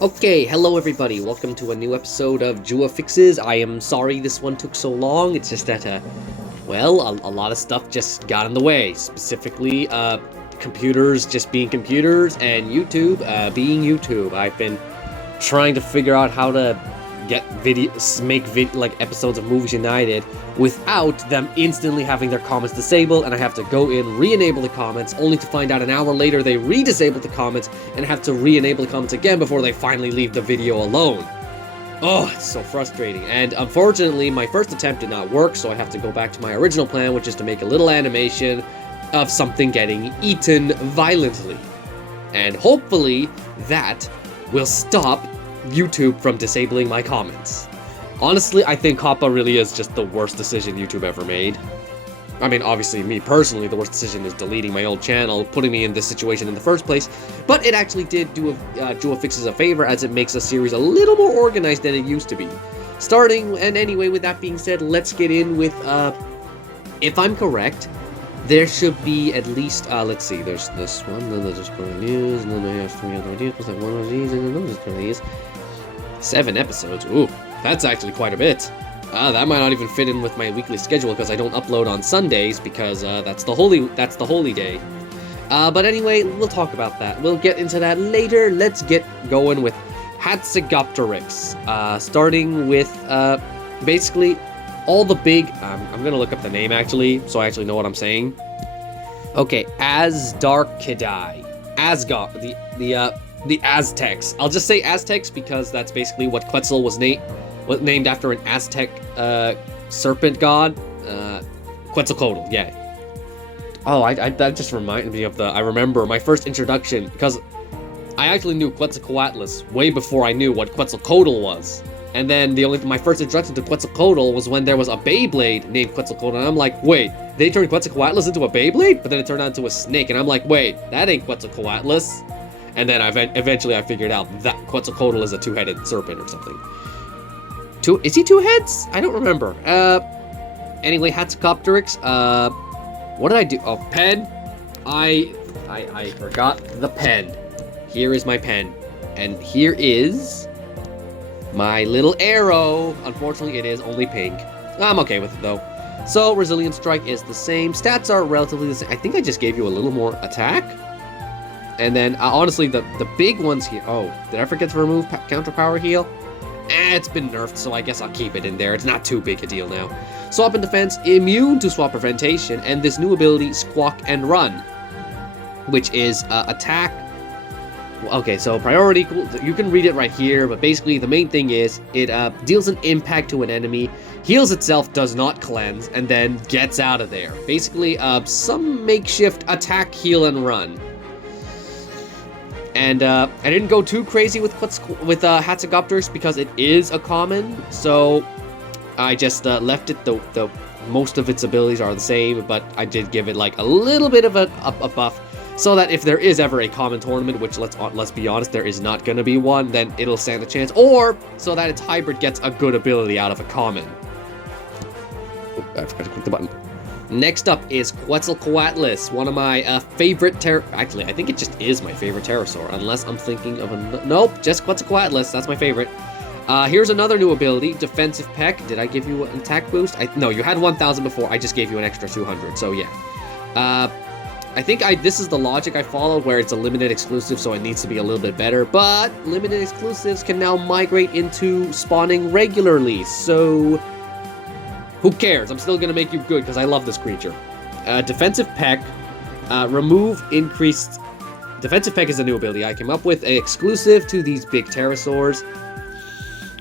Okay, hello everybody, welcome to a new episode of JWA Fixes. I am sorry this one took so long, it's just that, well, a lot of stuff just got in the way. Specifically, computers just being computers, and YouTube, being YouTube. I've been trying to figure out how to get like episodes of Movies United without them instantly having their comments disabled, and I have to go in, re-enable the comments, only to find out an hour later they re-disabled the comments, and have to re-enable the comments again before they finally leave the video alone. Oh, it's so frustrating. And unfortunately, my first attempt did not work, so I have to go back to my original plan, which is to make a little animation of something getting eaten violently. And hopefully, that will stop YouTube from disabling my comments. Honestly, I think COPPA really is just the worst decision YouTube ever made. I mean, obviously, me personally, the worst decision is deleting my old channel, putting me in this situation in the first place, but it actually did do JWA Fixes a favor, as it makes a series a little more organized than it used to be. And anyway, with that being said, let's get in with, if I'm correct, there should be at least, let's see, there's this one, then there's current news, and then I have 3 other ideas, plus like 1 of these, and then those current news. 7 episodes, ooh, that's actually quite a bit. That might not even fit in with my weekly schedule because I don't upload on Sundays because that's the holy day. But anyway, we'll talk about that. We'll get into that later. Let's get going with Zainreborn. Starting with basically all the big. I'm gonna look up the name actually, so I actually know what I'm saying. Okay, Azdarkidai, Asgard, the Aztecs. I'll just say Aztecs because that's basically what Quetzal was named after, an Aztec serpent god, Quetzalcoatlus. Yeah. Oh, that just reminded me of I remember my first introduction, because I actually knew Quetzalcoatlus way before I knew what Quetzalcoatl was. And then my first introduction to Quetzalcoatl was when there was a Beyblade named Quetzalcoatl, and I'm like, wait, they turned Quetzalcoatlus into a Beyblade? But then it turned out into a snake, and I'm like, wait, that ain't Quetzalcoatlus. And then eventually I figured out that Quetzalcoatl is a 2-headed serpent or something. Is he 2 heads? I don't remember. Anyway, Zainreborn. What did I do? Oh, pen. I forgot the pen. Here is my pen. And here is my little arrow. Unfortunately, it is only pink. I'm okay with it, though. So, Resilient Strike is the same. Stats are relatively the same. I think I just gave you a little more attack. And then, honestly, the big ones here... Oh, did I forget to remove Counter Power Heal? It's been nerfed, so I guess I'll keep it in there. It's not too big a deal now. Swap and Defense, immune to Swap Preventation, and this new ability, Squawk and Run, which is attack... Okay, so priority, you can read it right here, but basically the main thing is it deals an impact to an enemy, heals itself, does not cleanse, and then gets out of there. Basically, some makeshift attack, heal, and run. And I didn't go too crazy with Zainreborn because it is a common, so I just left it. The most of its abilities are the same, but I did give it like a little bit of a buff, so that if there is ever a common tournament, which let's be honest, there is not gonna be one, then it'll stand a chance, or so that its hybrid gets a good ability out of a common. Oh, I forgot to click the button. Next up is Quetzalcoatlus, one of my favorite Actually, I think it just is my favorite pterosaur, unless I'm thinking of nope, just Quetzalcoatlus, that's my favorite. Here's another new ability, Defensive Peck. Did I give you an attack boost? No, you had 1,000 before, I just gave you an extra 200, so yeah. I think this is the logic I followed, where it's a limited exclusive, so it needs to be a little bit better, but limited exclusives can now migrate into spawning regularly, so... Who cares? I'm still gonna make you good because I love this creature. Defensive Peck, remove increased... Defensive Peck is a new ability I came up with, exclusive to these big pterosaurs.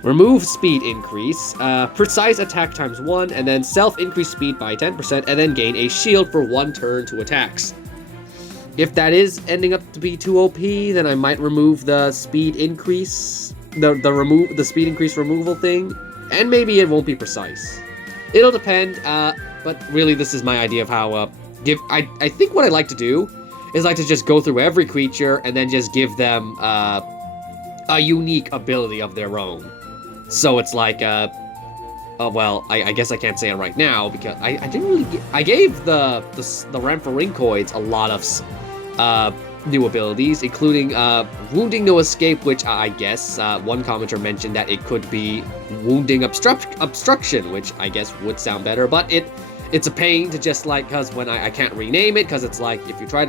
Remove speed increase, precise attack times 1, and then self-increase speed by 10%, and then gain a shield for 1 turn to attacks. If that is ending up to be too OP, then I might remove the speed increase, the speed increase removal thing, and maybe it won't be precise. It'll depend, but really this is my idea of how, I think what I like to do is like to just go through every creature and then just give them, a unique ability of their own. So it's like, well, I guess I can't say it right now because I didn't really I gave the Rampharincoids a lot of new abilities, including Wounding No Escape, which I guess one commenter mentioned that it could be Wounding Obstruction, which I guess would sound better, but it's a pain to just like, because when I can't rename it, because it's like, if I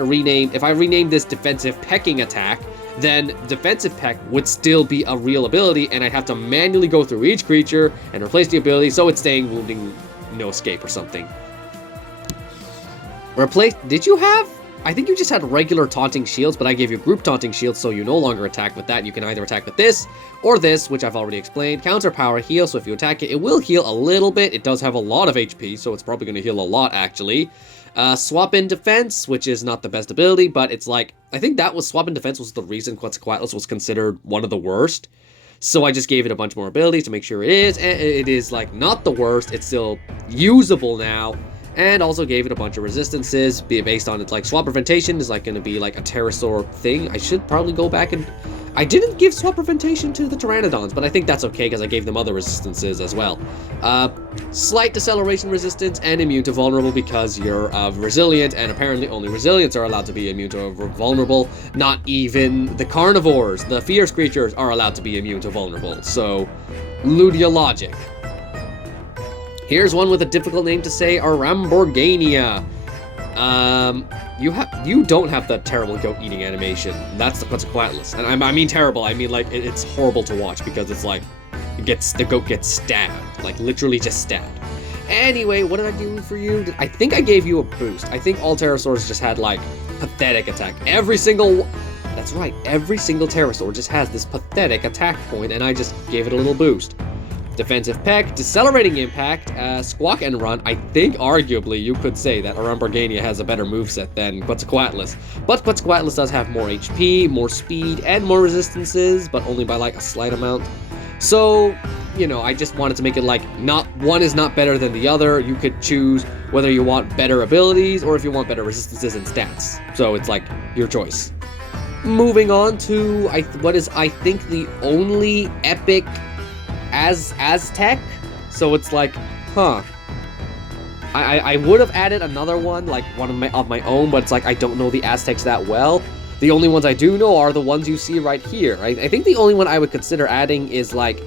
rename this Defensive Pecking Attack, then Defensive Peck would still be a real ability, and I'd have to manually go through each creature and replace the ability, so it's staying Wounding No Escape or something. Did you have? I think you just had regular Taunting Shields, but I gave you Group Taunting Shields, so you no longer attack with that. You can either attack with this, or this, which I've already explained. Counter Power Heal, so if you attack it, it will heal a little bit. It does have a lot of HP, so it's probably going to heal a lot, actually. Swap in Defense, which is not the best ability, but it's like, I think that was, Swap in Defense was the reason Quetzalcoatlus was considered one of the worst. So I just gave it a bunch more abilities to make sure it is, and it is, like, not the worst. It's still usable now. And also gave it a bunch of resistances based on its like swap preventation is like going to be like a pterosaur thing. I should probably go back and I didn't give swap preventation to the pteranodons, but I think that's okay because I gave them other resistances as well. Slight deceleration resistance and immune to vulnerable because you're resilient, and apparently only resilients are allowed to be immune to vulnerable. Not even the carnivores, the fierce creatures, are allowed to be immune to vulnerable. So, Ludia logic. Here's one with a difficult name to say, Aramborgania. You don't have that terrible goat-eating animation. That's the Quetzalcoatlus. And I mean terrible, I mean like, it's horrible to watch because it's like, the goat gets stabbed. Like, literally just stabbed. Anyway, what did I do for you? I think I gave you a boost. I think all pterosaurs just had like, pathetic attack. That's right, every single pterosaur just has this pathetic attack point, and I just gave it a little boost. Defensive Peck, Decelerating Impact, Squawk and Run. I think, arguably, you could say that Aramborgania has a better moveset than Quetzalcoatlus. But Quetzalcoatlus does have more HP, more speed, and more resistances, but only by, like, a slight amount. So, you know, I just wanted to make it, like, one is not better than the other. You could choose whether you want better abilities or if you want better resistances and stats. So, it's, like, your choice. Moving on to, what is, I think, the only epic Aztec, so it's like, huh. I would have added another one, like one of my own, but it's like I don't know the Aztecs that well. The only ones I do know are the ones you see right here. I think the only one I would consider adding is like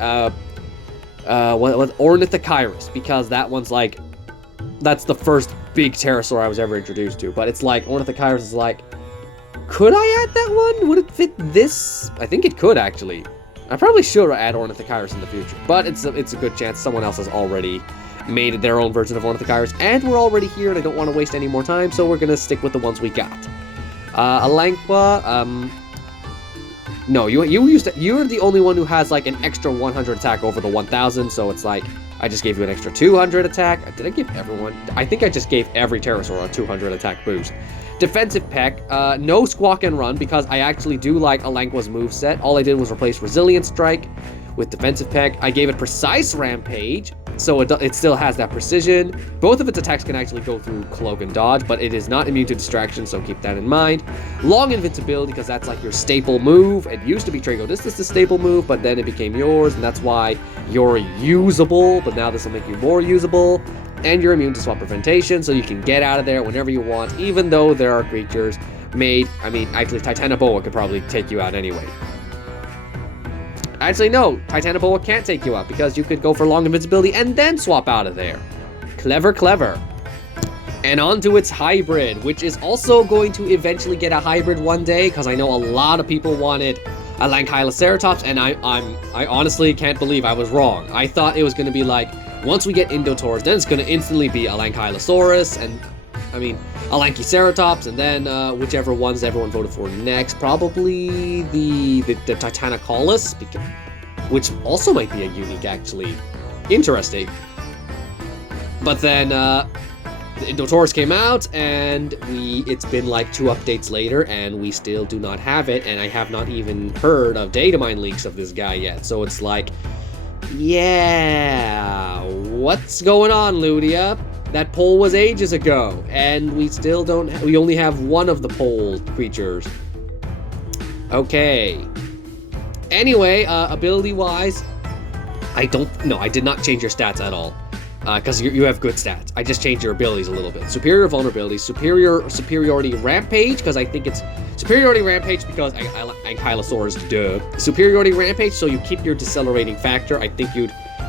Ornithocyrus, because that one's like, that's the first big pterosaur I was ever introduced to. But it's like Ornithocyrus is like, could I add that one? Would it fit this? I think it could actually. I probably should add Ornithocyrus in the future, but it's a good chance someone else has already made their own version of Ornithocyrus, and we're already here, and I don't want to waste any more time, so we're gonna stick with the ones we got. Alanqua, no, you're the only one who has like an extra 100 attack over the 1000, so it's like, I just gave you an extra 200 attack. Did I give everyone? I think I just gave every pterosaur a 200 attack boost. Defensive Peck, no Squawk and Run, because I actually do like Alanqua's moveset. All I did was replace Resilient Strike with Defensive Peck. I gave it Precise Rampage, so it still has that precision. Both of its attacks can actually go through Cloak and Dodge, but it is not immune to Distraction, so keep that in mind. Long Invincibility, because that's like your staple move. It used to be Tragodistus' staple move, but then it became yours, and that's why you're usable, but now this will make you more usable. And you're immune to swap preventation, so you can get out of there whenever you want, even though there are creatures made, actually Titanoboa could probably take you out anyway. Actually, no, Titanoboa can't take you out, because you could go for long invincibility and then swap out of there. Clever, clever. And on to its hybrid, which is also going to eventually get a hybrid one day, because I know a lot of people wanted a Lankyloceratops, and I honestly can't believe I was wrong. I thought it was going to be like, once we get Indotaurs, then it's going to instantly be a Lankylosaurus, and, a Lankyceratops, and then whichever ones everyone voted for next, probably the Titanocaulus, which also might be a unique, actually. Interesting. But then, the Indotaurus came out, and it's been like 2 updates later, and we still do not have it, and I have not even heard of datamine leaks of this guy yet, so it's like, yeah, what's going on, Ludia? That poll was ages ago, and we still we only have one of the poll creatures. Okay. Anyway, ability-wise, I did not change your stats at all. because you have good stats. I just changed your abilities a little bit. Superior vulnerability, superiority rampage, because I think it's superiority rampage because Ankylosaurus, duh. Superiority rampage, so you keep your decelerating factor. I think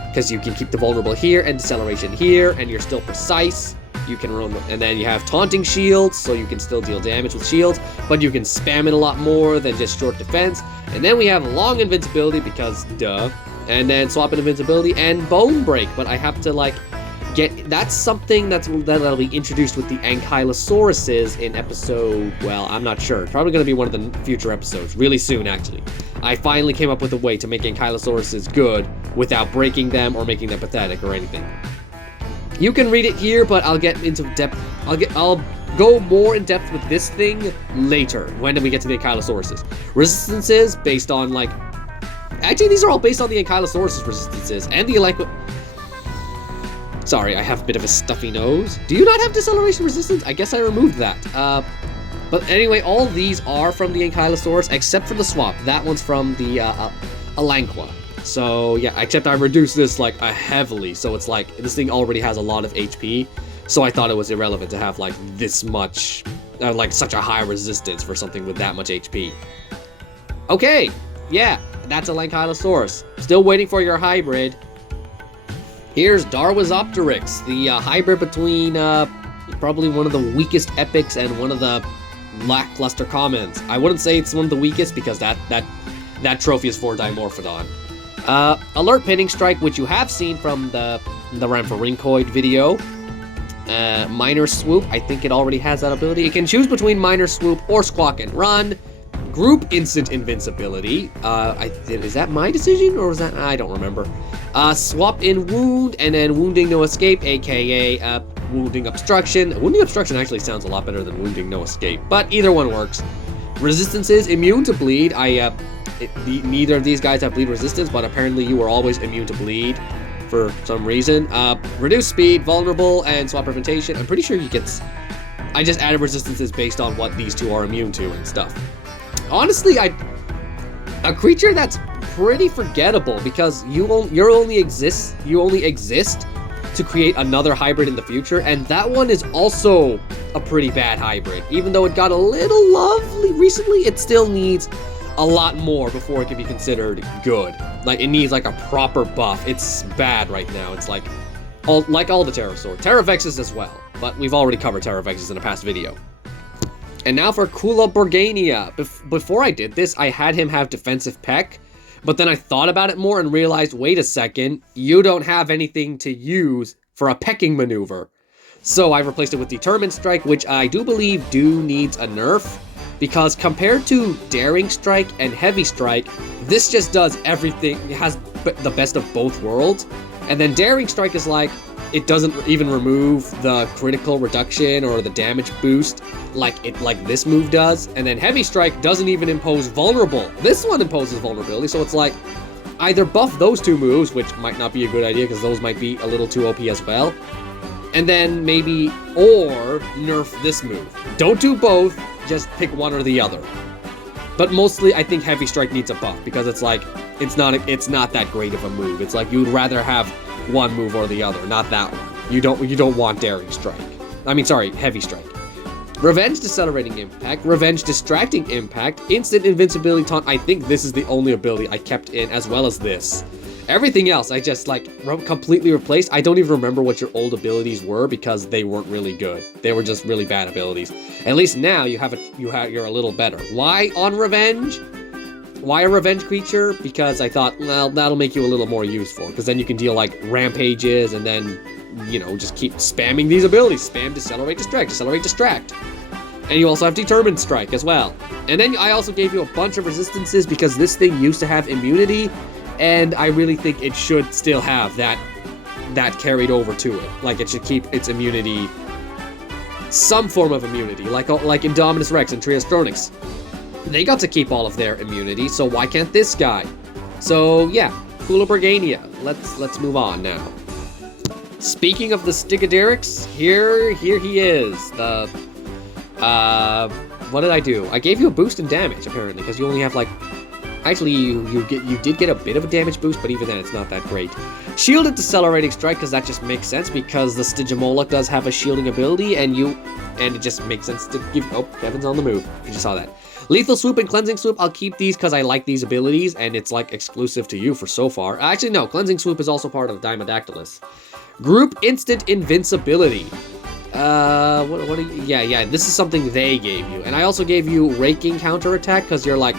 because you can keep the vulnerable here and deceleration here, and you're still precise. You can run, and then you have taunting shields, so you can still deal damage with shields, but you can spam it a lot more than just short defense. And then we have long invincibility because duh. And then swap in invincibility and bone break, but I have to like that's something that'll be introduced with the Ankylosauruses in episode, well, I'm not sure. Probably going to be one of the future episodes, really soon actually. I finally came up with a way to make Ankylosauruses good without breaking them or making them pathetic or anything. You can read it here, but I'll get into depth. I'll go more in depth with this thing later when we get to the Ankylosauruses. Resistances based on like. Actually, these are all based on the Ankylosaurus resistances and the Sorry, I have a bit of a stuffy nose. Do you not have deceleration resistance? I guess I removed that. But anyway, all these are from the Ankylosaurus except for the swap. That one's from the Alanqua. So yeah, except I reduced this like heavily, so it's like this thing already has a lot of HP. So I thought it was irrelevant to have like this much, like such a high resistance for something with that much HP. Okay, yeah. That's a Ankylosaurus. Still waiting for your hybrid. Here's Darwisopteryx, the hybrid between probably one of the weakest epics and one of the lackluster commons. I wouldn't say it's one of the weakest because that trophy is for Dimorphodon. Alert Pinning Strike, which you have seen from the Rhamphorhynchoid video. Minor Swoop, I think it already has that ability. It can choose between Minor Swoop or Squawk and Run. Group Instant Invincibility. Is that my decision or was that? I don't remember. Swap in Wound and then Wounding No Escape, aka Wounding Obstruction. Wounding Obstruction actually sounds a lot better than Wounding No Escape, but either one works. Resistances, immune to bleed. Neither of these guys have bleed resistance, but apparently you are always immune to bleed for some reason. Reduce speed, vulnerable, and swap preventation. I'm pretty sure you get. I just added resistances based on what these two are immune to and stuff. Honestly, a creature that's pretty forgettable because you only exist to create another hybrid in the future, and that one is also a pretty bad hybrid. Even though it got a little lovely recently, it still needs a lot more before it can be considered good. Like it needs like a proper buff. It's bad right now. It's like all the Pterosaurs, Pterovexes as well, but we've already covered Pterovexes in a past video. And now for Kula Burgania. Before I did this, I had him have defensive peck, but then I thought about it more and realized, wait a second, you don't have anything to use for a pecking maneuver. So I replaced it with Determined Strike, which I do believe needs a nerf, because compared to Daring Strike and Heavy Strike, this just does everything. It has the best of both worlds. And then Daring Strike is like, it doesn't even remove the critical reduction or the damage boost like this move does. And then Heavy Strike doesn't even impose vulnerable. This one imposes vulnerability, so it's like either buff those two moves, which might not be a good idea because those might be a little too OP as well, and then maybe or nerf this move. Don't do both, just pick one or the other. But mostly I think Heavy Strike needs a buff because it's like it's not that great of a move. It's like you'd rather have one move or the other, not that one. You don't want Daring Strike. I mean, sorry, Heavy Strike. Revenge Decelerating Impact, Revenge Distracting Impact, Instant Invincibility Taunt. I think this is the only ability I kept in, as well as this. Everything else I just like completely replaced. I don't even remember what your old abilities were because they weren't really good. They were just really bad abilities. At least now you're a little better. Why on Revenge? Why a revenge creature? Because I thought, well, that'll make you a little more useful, because then you can deal like rampages and then, you know, just keep spamming these abilities. Spam Decelerate, Distract, Decelerate, Distract. And you also have Determined Strike as well. And then I also gave you a bunch of resistances because this thing used to have immunity, and I really think it should still have that carried over to it. Like it should keep its immunity, some form of immunity, like Indominus Rex and Triastronix. They got to keep all of their immunity, so why can't this guy? So yeah, Kula Burgania. Let's move on now. Speaking of the Stygodyryx, here he is. The what did I do? I gave you a boost in damage apparently because you only have like Actually, you did get a bit of a damage boost, but even then, it's not that great. Shielded Decelerating Strike, because that just makes sense, because the Stygimoloch does have a shielding ability, and it just makes sense to give... Oh, Kevin's on the move. You just saw that. Lethal Swoop and Cleansing Swoop, I'll keep these because I like these abilities, and it's, like, exclusive to you for so far. Actually, no, Cleansing Swoop is also part of Dimodactylus. Group Instant Invincibility. What do you... Yeah, this is something they gave you. And I also gave you Raking Counterattack, because you're, like...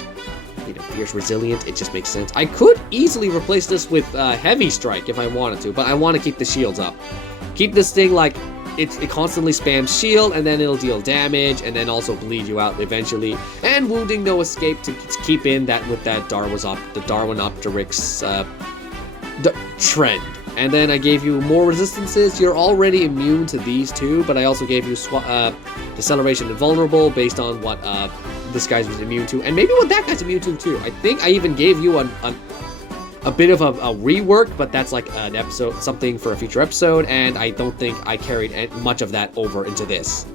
You know, fierce, resilient, it just makes sense. I could easily replace this with Heavy Strike if I wanted to, but I want to keep the shields up. Keep this thing like it constantly spams shield, and then it'll deal damage, and then also bleed you out eventually. And Wounding No Escape to keep in that with that Darwisopteryx trend. And then I gave you more resistances. You're already immune to these two, but I also gave you Deceleration and Vulnerable based on what this guy's was immune to, and maybe what that guy's immune to too. I think I even gave you a bit of a rework, but that's like an episode, something for a future episode, and I don't think I carried much of that over into this.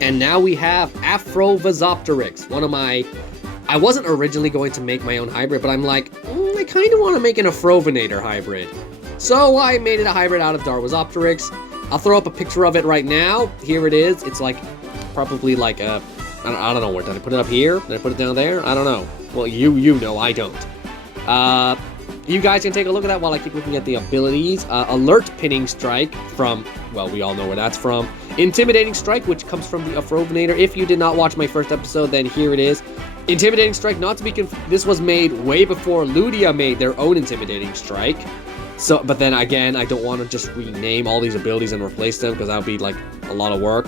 And now we have Afrovisopteryx, one of my... I wasn't originally going to make my own hybrid, but I'm like, I kind of want to make an Afrovinator hybrid. So I made it a hybrid out of Darwisopteryx. I'll throw up a picture of it right now. Here it is. It's like, probably like a... I don't know, where did I put it up here? Did I put it down there? I don't know. Well, you know, I don't. You guys can take a look at that while I keep looking at the abilities. Alert Pinning Strike from, well, we all know where that's from. Intimidating Strike, which comes from the Afrovinator. If you did not watch my first episode, then here it is. Intimidating Strike, not to be this was made way before Ludia made their own Intimidating Strike. So, but then again, I don't want to just rename all these abilities and replace them, because that would be like a lot of work.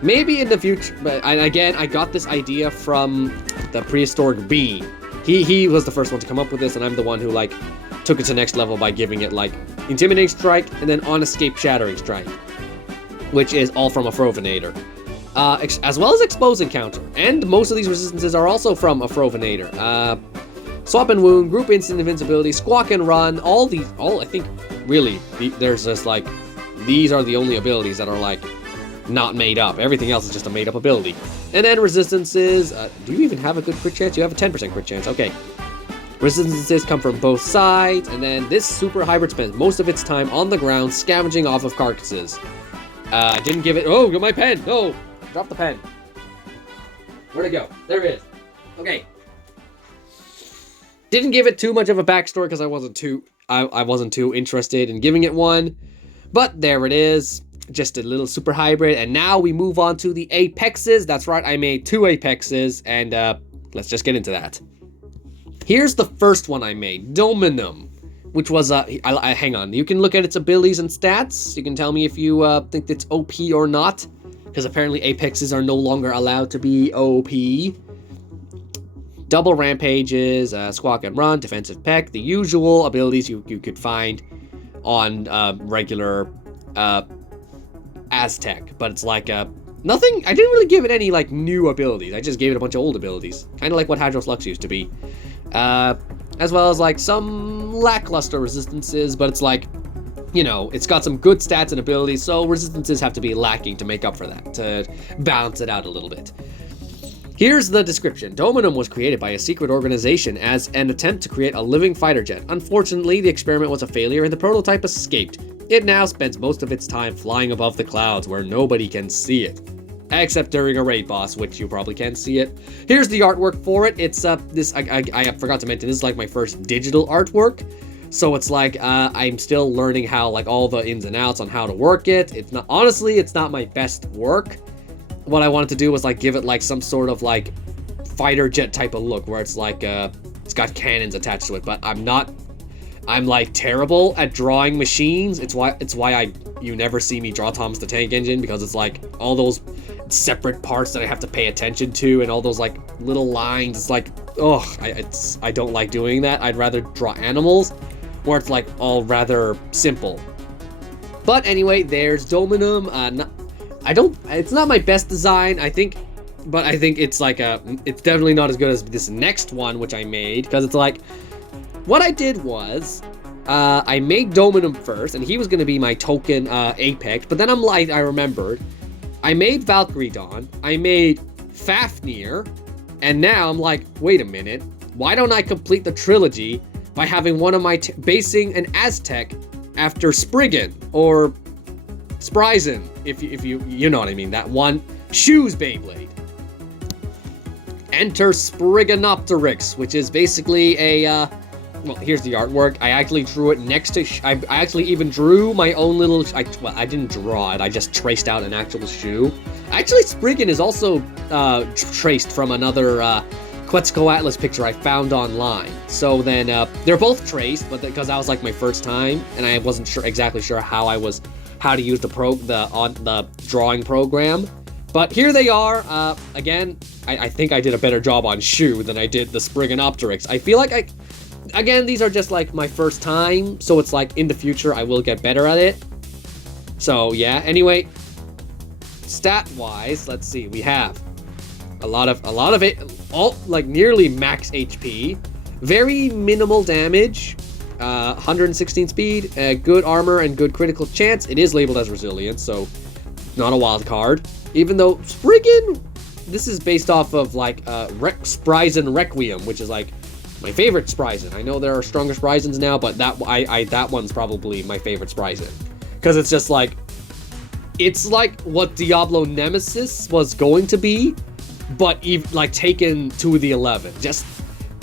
Maybe in the future, but again, I got this idea from the Prehistoric Bean. He was the first one to come up with this, and I'm the one who, like, took it to next level by giving it, like, Intimidating Strike, and then On Escape Shattering Strike, which is all from Afrovinator. As well as Expose and Counter, and most of these resistances are also from Afrovinator. Swap and Wound, Group Instant Invincibility, Squawk and Run, all I think, really, there's just, like, these are the only abilities that are, like, not made up. Everything else is just a made up ability. And then resistances, do you even have a good crit chance? You have a 10% crit chance, okay. Resistances come from both sides, and then this super hybrid spends most of its time on the ground scavenging off of carcasses. I didn't give it, oh, my pen, no, drop the pen. Where'd it go? There it is. Okay. Didn't give it too much of a backstory because I wasn't too interested in giving it one, but there it is. Just a little super hybrid, and now we move on to the apexes. That's right, I made 2 apexes, and let's just get into that. Here's the first one I made, Dominum, which was hang on, you can look at its abilities and stats. You can tell me if you think it's OP or not, because apparently apexes are no longer allowed to be OP. Double rampages, squawk and run, defensive peck, the usual abilities you could find on regular Aztec, but it's like nothing. I didn't really give it any like new abilities. I just gave it a bunch of old abilities, kind of like what Hadros Lux used to be, as well as like some lackluster resistances. But it's like, you know, it's got some good stats and abilities, so resistances have to be lacking to make up for that, to balance it out a little bit. Here's the description. Dominum was created by a secret organization as an attempt to create a living fighter jet. Unfortunately, the experiment was a failure and the prototype escaped. It now spends most of its time flying above the clouds where nobody can see it. Except during a raid boss, which you probably can see it. Here's the artwork for it. It's this I forgot to mention, this is like my first digital artwork. So it's like I'm still learning how, like, all the ins and outs on how to work it. It's not, honestly, it's not my best work. What I wanted to do was like give it like some sort of like fighter jet type of look where it's like it's got cannons attached to it, but I'm like terrible at drawing machines. It's why you never see me draw Thomas the Tank Engine, because it's like all those separate parts that I have to pay attention to and all those like little lines. It's like, I don't like doing that. I'd rather draw animals where it's like all rather simple. But anyway, there's Dominum. It's not my best design, I think, but I think it's like it's definitely not as good as this next one, which I made, because it's like, what I did was, I made Dominum first, and he was going to be my token Apex, but then I remembered, I made Valkyrie Dawn, I made Fafnir, And now I'm like, wait a minute, why don't I complete the trilogy by having one of my basing an Aztec after Spriggan or Spryzen, if you know what I mean, that one Shoes Beyblade. Enter Sprigganopteryx, which is basically a well, here's the artwork. I actually drew it next to I actually even drew my own little well, I didn't draw it. I just traced out an actual shoe. Actually, Spriggan is also traced from another Quetzalcoatlus picture I found online. So then they're both traced, but because that was like my first time and I wasn't exactly sure how to use the drawing program. But here they are. Again, I think I did a better job on shoe than I did the Sprigganopteryx. I feel like again, these are just like my first time, so it's like in the future I will get better at it. So yeah, anyway, stat-wise, let's see, we have a lot of it, all like nearly max HP, very minimal damage, 116 speed, good armor and good critical chance. It is labeled as resilient, so not a wild card. Even though Spriggan, this is based off of like Spryzen Requiem, which is like my favorite Spryzen. I know there are stronger Spryzens now, but that one's probably my favorite Spryzen. Because it's just like, it's like what Diablo Nemesis was going to be, but like taken to the 11. Just,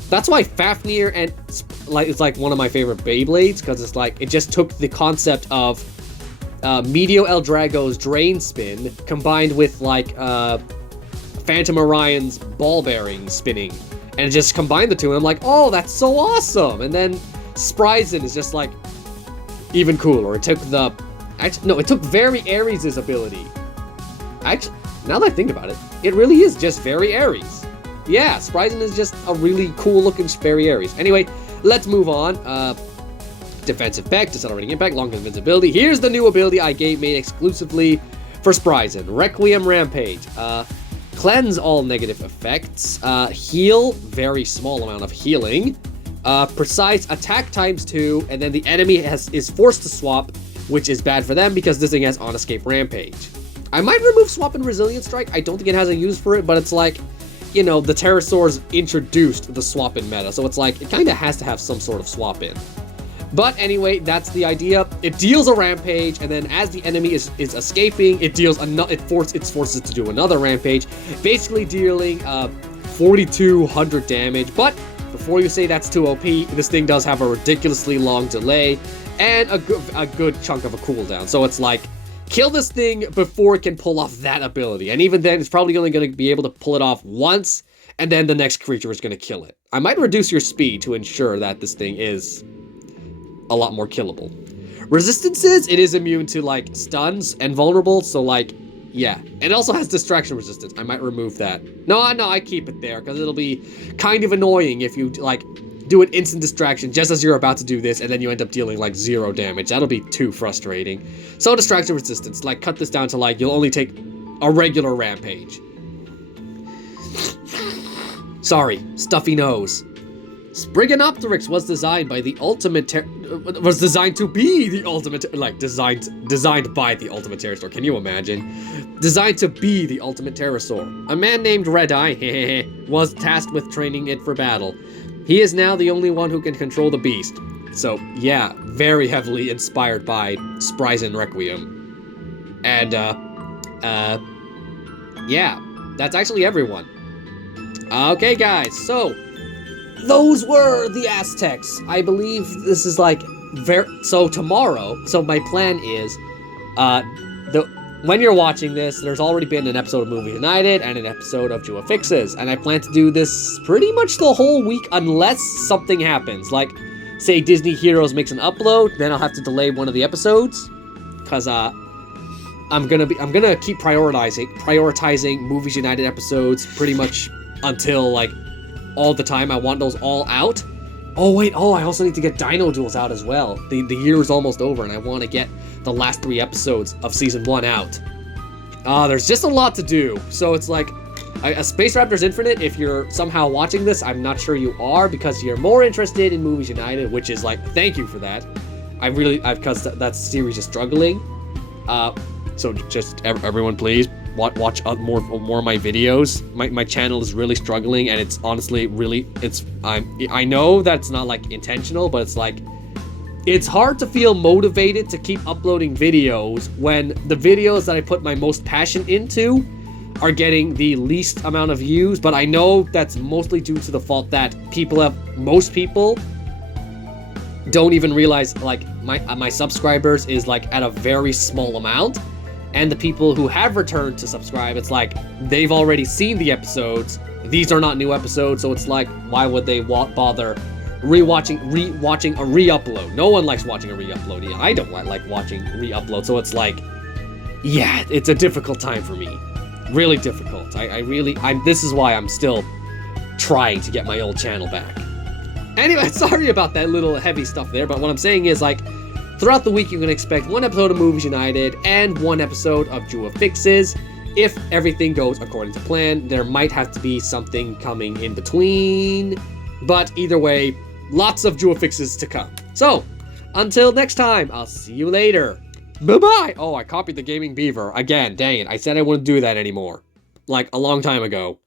that's why Fafnir and like it's like one of my favorite Beyblades, because it's like, it just took the concept of Medio El Drago's Drain Spin combined with like Phantom Orion's Ball Bearing Spinning. And it just combined the two, and I'm like, oh, that's so awesome! And then Spryzen is just like even cooler. It took it took Very Aries' ability. Actually, now that I think about it, it really is just Very Aries. Yeah, Spryzen is just a really cool looking Very Aries. Anyway, let's move on. Defensive Peck, Decelerating Impact, Long Invincibility. Here's the new ability I made exclusively for Spryzen. Requiem Rampage. Cleanse all negative effects, heal, very small amount of healing, precise attack ×2, and then the enemy is forced to swap, which is bad for them because this thing has on escape rampage. I might remove swap and resilient strike. I don't think it has a use for it, but it's like, you know, the Pterosaurs introduced the swap in meta, so it's like, it kind of has to have some sort of swap in. But anyway, that's the idea. It deals a rampage, and then as the enemy is escaping, it deals it's forces to do another rampage, basically dealing 4,200 damage. But before you say that's too OP, this thing does have a ridiculously long delay and a good chunk of a cooldown. So it's like, kill this thing before it can pull off that ability, and even then, it's probably only going to be able to pull it off once, and then the next creature is going to kill it. I might reduce your speed to ensure that this thing is a lot more killable. Resistances, it is immune to like stuns and vulnerable, so like, yeah. And it also has distraction resistance. I might remove that. No, I keep it there because it'll be kind of annoying if you like do an instant distraction just as you're about to do this and then you end up dealing like 0 damage. That'll be too frustrating. So distraction resistance, like cut this down to like you'll only take a regular rampage. Sorry, stuffy nose. Sprigganopteryx was designed by the was designed to be the ultimate, like designed by the ultimate pterosaur. Can you imagine? Designed to be the ultimate pterosaur. A man named Redeye was tasked with training it for battle. He is now the only one who can control the beast. So yeah, very heavily inspired by Spryzen Requiem. And yeah, that's actually everyone. Okay guys, so those were the Aztecs. I believe this is like so tomorrow. So my plan is, when you're watching this, there's already been an episode of Movie United and an episode of JWA Fixes, and I plan to do this pretty much the whole week unless something happens. Like, say Disney Heroes makes an upload, then I'll have to delay one of the episodes, cause I'm gonna keep prioritizing Movies United episodes pretty much until like all the time. I want those all out. Oh wait, I also need to get Dino Duels out as well. The year is almost over and I want to get the last 3 episodes of season 1 out. There's just a lot to do. So it's like, Space Raptors Infinite, if you're somehow watching this, I'm not sure you are because you're more interested in Movies United, which is like, thank you for that. Because that series is struggling. So just everyone please watch more of my videos. My channel is really struggling, and it's honestly really, I know that's not like intentional, but it's like, it's hard to feel motivated to keep uploading videos when the videos that I put my most passion into are getting the least amount of views. But I know that's mostly due to the fault that most people don't even realize, like, my subscribers is like at a very small amount, and the people who have returned to subscribe, it's like they've already seen the episodes. These are not new episodes, so it's like, why would they bother rewatching a re-upload? No one likes watching a re-upload. Yeah, I don't like watching re-upload, so it's like, yeah, it's a difficult time for me. Really difficult. This is why I'm still trying to get my old channel back. Anyway, sorry about that little heavy stuff there, but what I'm saying is, like, throughout the week you can expect 1 episode of Movies United and 1 episode of JWA Fixes. If everything goes according to plan, there might have to be something coming in between, but either way, lots of JWA Fixes to come. So, until next time, I'll see you later. Bye-bye! Oh, I copied the Gaming Beaver. Again, dang it, I said I wouldn't do that anymore. Like, a long time ago.